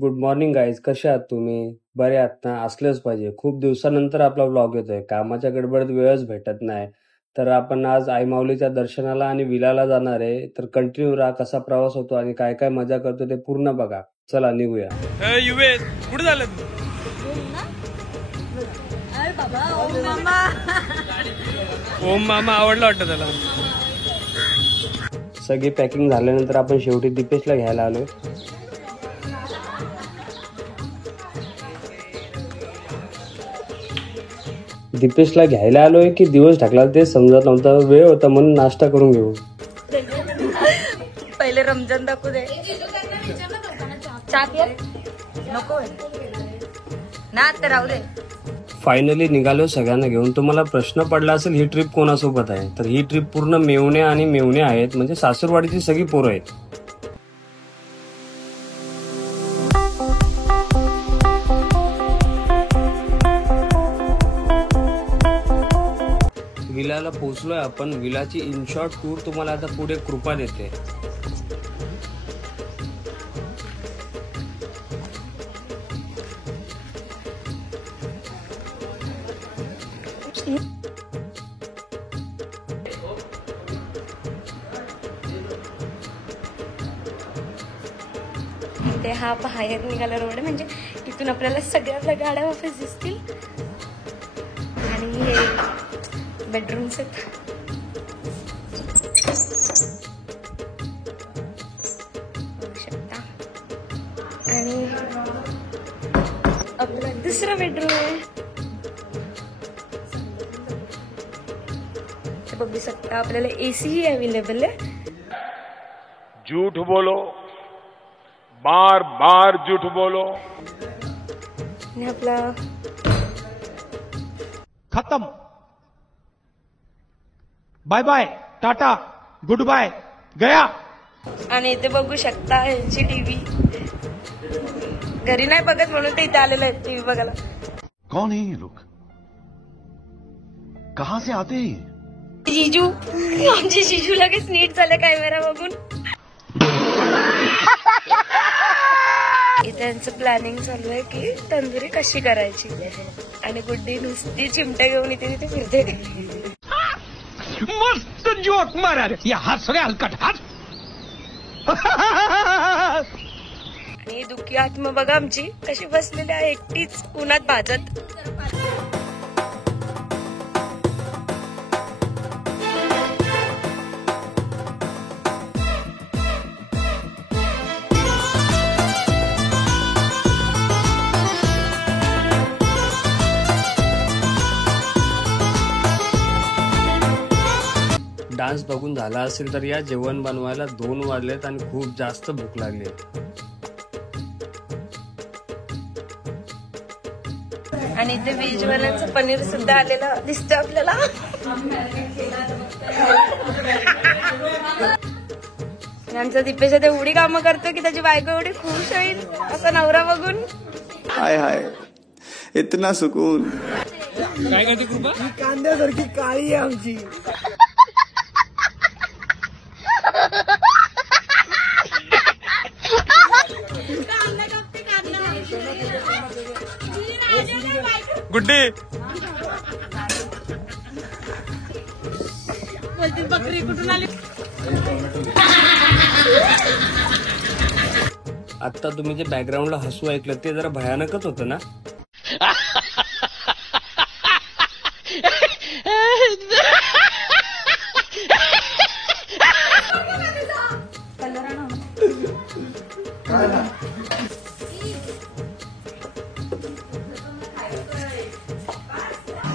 Good morning guys, कसे आहात तुम्ही? बरे आहात ना? असलेच पाहिजे. खूप दिवसानंतर आपला व्लॉग येतोय. कामाच्या गडबडीत वेळच भेटत नाही. तर आपण आज आई माऊलीच्या दर्शनाला आणि विलाला जाणार आहे. तर कंटिन्यू राहा, कसा प्रवास होतो आणि काय काय मजा करतो ते पूर्ण बघा. चला निघूया. युवेश कुठे झालं तू? ओम मामा आवडला वाटतं त्याला. सगळी पॅकिंग झाल्यानंतर आपण शेवटी दीपेशला घ्यायला आलोय. दीपेशला घ्यायला आलोय की दिवस ढकला ते समजत नव्हतं. वेळ होता म्हणून नाश्ता करून घेऊ. पहिले रमजान दाखवू दे. चहा पिया नको ना, आता राहू दे. फायनली निघालो सगळ्यांना घेऊन. तुम्हाला प्रश्न पडला असेल ही ट्रिप कोणासोबत आहे, तर ही ट्रिप पूर्ण मेवणे आणि मेवणे आहेत, म्हणजे सासूरवाडीची सगळी पोरं आहेत. विलाला पोहोचलोय आपण. विलाची इन शॉर्ट टूर तुम्हाला आता पुढे कृपा देते. ते हा बाहेर निघाला रोड, म्हणजे इथून आपल्याला सगळ्या गाड्या वापस दिसतील. आणि हे बेडरूम्स आहेत. बघू शकता. आणि आपला दुसरा बेडरूम आहे. बघू शकता आपल्याला एसी ही अवेलेबल आहे. झूठ बोलो, बार बार झूठ बोलो. आणि आपला खत्म. Bye bye, tata, goodbye, गया. आणि इथे बघू शकता यांची टीव्ही. घरी नाही बघत म्हणून ते इथे आलेलं आहे टीव्ही बघायला. कौन है ये लोग? कहां से आते हैं? जिजू, आमचे जिजू लगेच नीट झाले कॅमेरा बघून. त्यांचं प्लॅनिंग चालू आहे की तंदुरी कशी करायची. आणि गुड्डी नुसती चिमट्या घेऊन इथे तिथे फिरते. मस्त जोक मारा रे. या हस रे हलकट हस. आणि दुःखी आत्मा बघा आमची कशी बसलेली आहे एकटीच उन्हात भाजत. डान्स बघून झाला असेल तर या जेवण बनवायला 2 वाजलेत आणि खूप जास्त भूक लागली. आणि इथे व्हेजवाल्यांचं पनीर सुद्धा आलेलं दिसतं आपल्याला. आमचा दीपेश ते एवढी कामं करतो की त्याची बायको एवढी खुश होईल असा नवरा बघून. हाय हाय, इतना सुकून. काय करते कृपा? कांद्यासारखी काळी आहे आमची. गुड्डी बकरी कुठून आली. आता तुम्ही जे बॅकग्राऊंडला हसू ऐकलं ते जरा भयानकच होतं ना.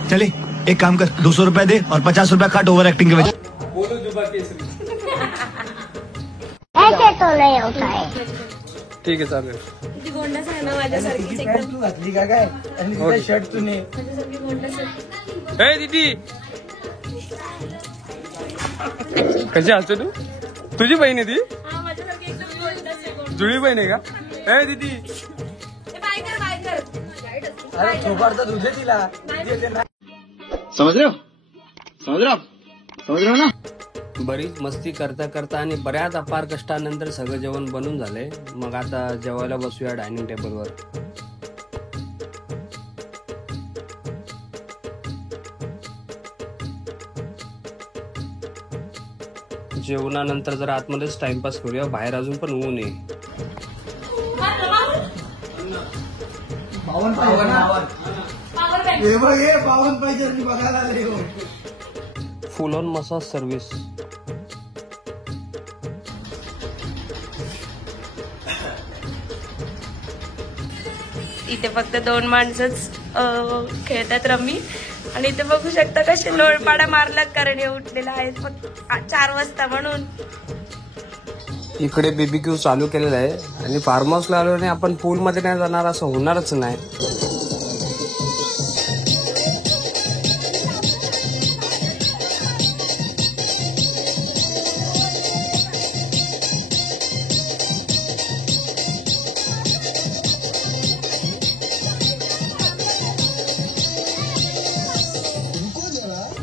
चले एक काम कर, 200 रुपया दे और 50 रुपया काट ओवर एक्टिंग के वजह. ऐसे तो नहीं होता है. ठीक आहे चालेल. ती गोंडाच आहे ना माझ्यासारखीच एकदम. तू घातली का काय? आणि तिचा शर्ट तुने. माझ्यासारखी गोंडाच आहे. ए दीदी कशी असतो तू? तुझी बहीण आहे ती? हा माझ्यासारखी एकदम गोंडाच आहे. जुळी बहीण आहे का? ए दीदी बाय कर बाय कर. अरे थोपाडता तुझे तिला. समझ रहे हो? समझ रहे हो? समझ रहे हो ना? बरीच मस्ती करता करता आणि बऱ्याच अपार कष्टानंतर सगळं जेवण बनून झालंय. मग आता जेवायला बसूया डायनिंग टेबलवर. जेवणानंतर जरा आतमध्येच टाइमपास करूया, बाहेर अजून पण ऊन आहे. फुल ऑन मसाज सर्व्हिस. इथे फक्त 2 माणसंच खेळतात रमी. आणि इथे बघू शकता कसे लोळपाडा मारलात, कारण हे उठलेला आहे फक्त 4 वाजता म्हणून. इकडे बीबीक्यू चालू केलेला आहे आणि फार्म हाऊसला आलो नाही आपण पूल मध्ये नाही जाणार असं होणारच नाही.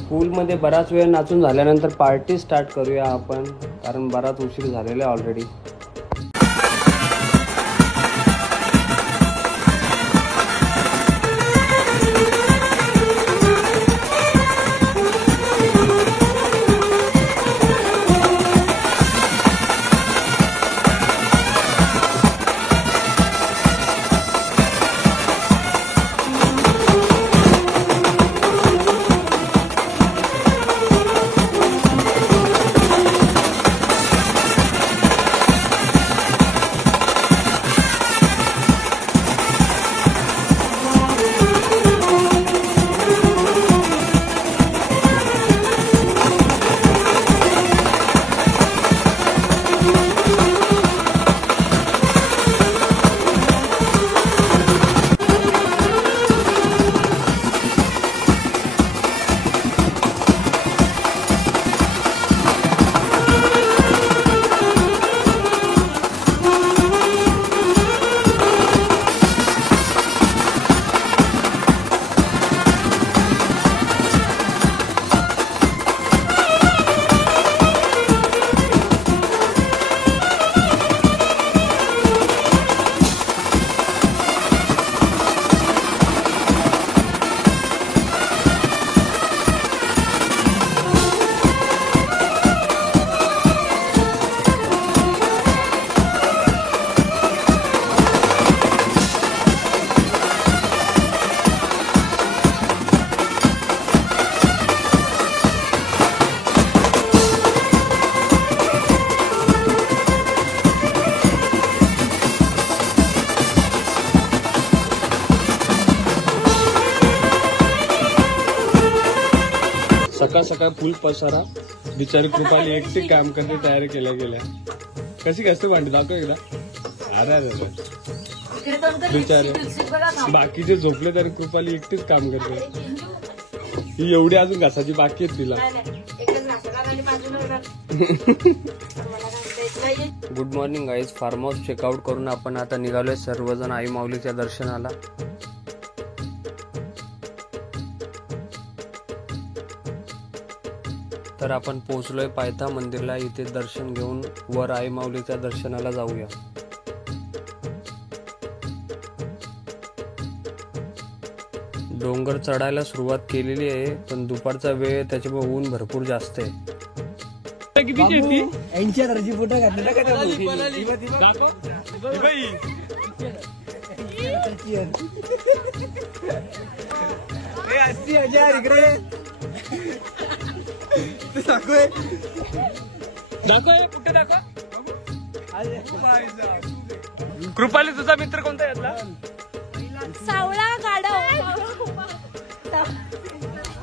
पूलमध्ये बराच वेळ नाचून झाल्यानंतर पार्टी स्टार्ट करूया आपण, कारण बराच उशीर झालेला आहे ऑलरेडी. सकाळ सकाळ फुल पसारा. बिचारी कृपाली एकटी काम करते तयारी केल्या गेल्या. कशी कसते भांडी दाखव एकदा. अरे अरे बिचारे बाकीचे झोपले तरी कृपाली एकटीच काम करते. ही एवढी अजून घासाची बाकी आहेत तिला. Good morning guys. Farmhouse checkout करून आपण आता निघालोय सर्वजण आई माऊलीच्या दर्शनाला. तर आपण पोहोचलोय पायथा मंदिरला. इथे दर्शन घेऊन वर आई माऊलीच्या दर्शनाला जाऊया. डोंगर चढायला सुरुवात केलेली आहे, पण दुपारचा वेळ त्याच्यामुळे ऊन भरपूर जास्त आहे. कुठे दाखव. कृपाली तुझा मित्र कोणता यातला. सावळा गाडव.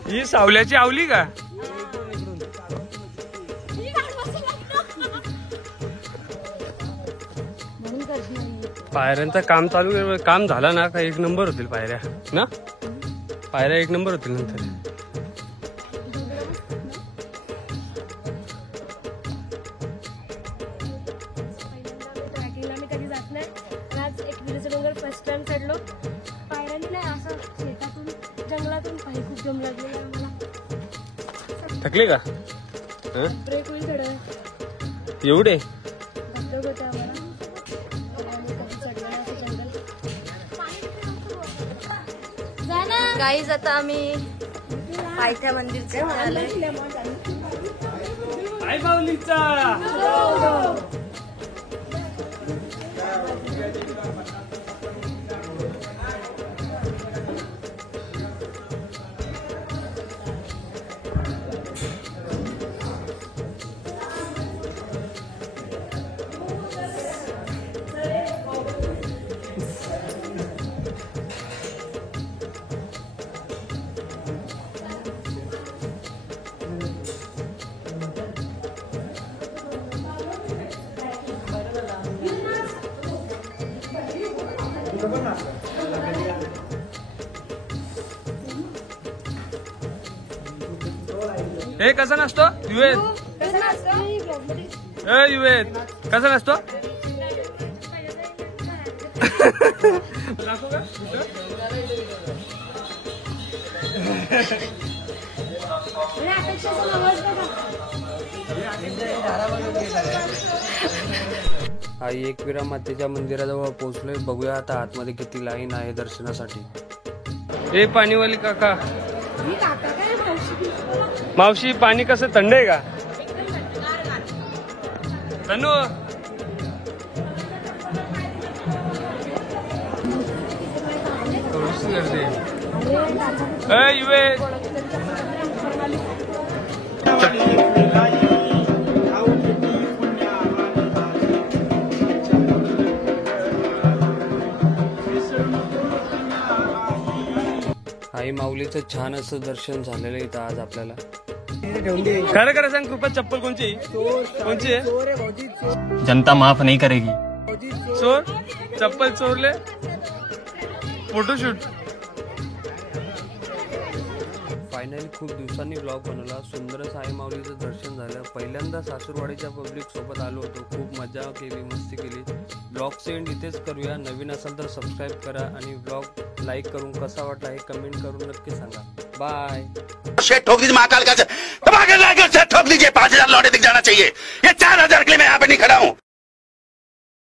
ही सावल्याची आवली का. पायऱ्यांचं काम चालू. काम झालं ना का एक नंबर होतील पायऱ्या ना. पायऱ्या एक नंबर होतील नंतर. फर्स्ट टाइम चढलो पायऱ्याने नाही, असं शेतातून जंगलातून पायी खूप जम लागलेला आम्हाला. थकली का. हं? ब्रेक होईल थोडं एवढे धबधब होते आम्हाला आणि कधी चढलं नाही असं जंगल. गाईज आता आम्ही पायथ्या मंदिरचे आलोय. आई माऊलीचा हे कसा नसतो युवेद युवेद कसा नसतो दाखवू का? आई एकविरा मातेच्या मंदिराजवळ पोहोचलोय. बघूया आता आतमध्ये किती लाईन आहे दर्शनासाठी. हे पाणीवाली काका मावशी पाणी कसं थंड आहे का तनु थोडीशी गर्दी आहे. युवेद आई माऊलीचं छान असं दर्शन झालेलं आहे इथं आज आपल्याला. खरं खरं सांग कृपा चप्पल कोणची कोणची आहे जनता माफ नहीं करेगी. चोर चप्पल चोरले फोटोशूट. फायनली खूप दिवसांनी ब्लॉग बनवला. सुंदरच आई माऊलीचं दर्शन झालं. पहिल्यांदा सासूरवाडीच्या पब्लिक सोबत आलो होतो. खूप मजा केली, मस्ती केली. ब्लॉग सेंड इथेच करूया. नवीन असाल तर सबस्क्राईब करा आणि ब्लॉग लाईक करून कसा वाटला हे कमेंट करून नक्की सांगा. बाय. शेट ठोक दीजिए महाकाल का, ठोक दीजिए. 5,000 लौटे दिख जाना चाहिए. ये 4,000 के लिए मैं यहाँ पे नहीं खड़ा हूँ.